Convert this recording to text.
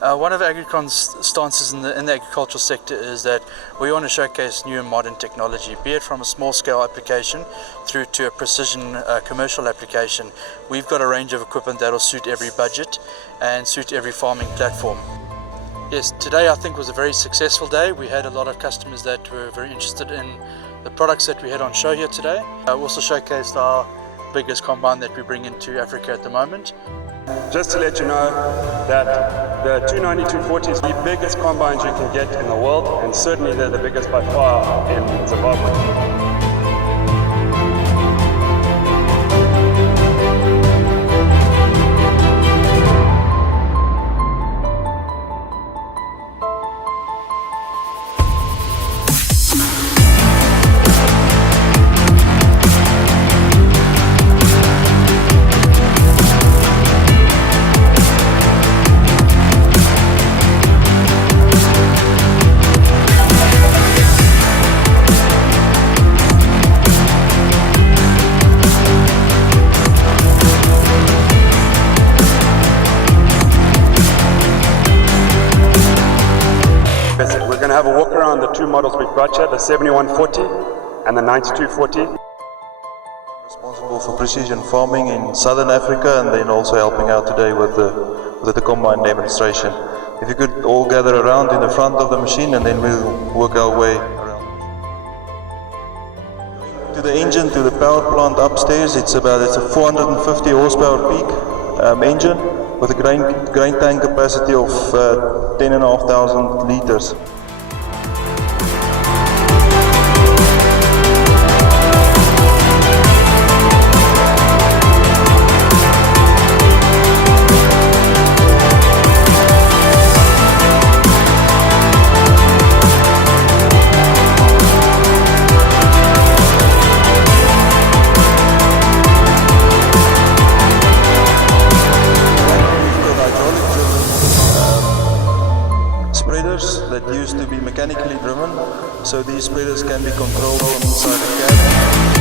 One of Agricon's stances in the agricultural sector is that we want to showcase new and modern technology, be it from a small scale application through to a precision commercial application. We've got a range of equipment that will suit every budget and suit every farming platform. Yes, today I think was a very successful day. We had a lot of customers that were very interested in the products that we had on show here today. We also showcased our biggest combine that we bring into Africa at the moment. Just to let you know that the 290-240 is the biggest combines you can get in the world, and certainly they're the biggest by far in Zimbabwe. We're going to have a walk around the two models we've got here, the 7140 and the 9240. Responsible for precision farming in Southern Africa, and then also helping out today with the combine demonstration. If you could all gather around in the front of the machine, and then we'll work our way around. To the engine, to the power plant upstairs, it's a 450 horsepower peak engine with a grain tank capacity of 10,500 liters. Spreaders that used to be mechanically driven, so these spreaders can be controlled from inside the cab.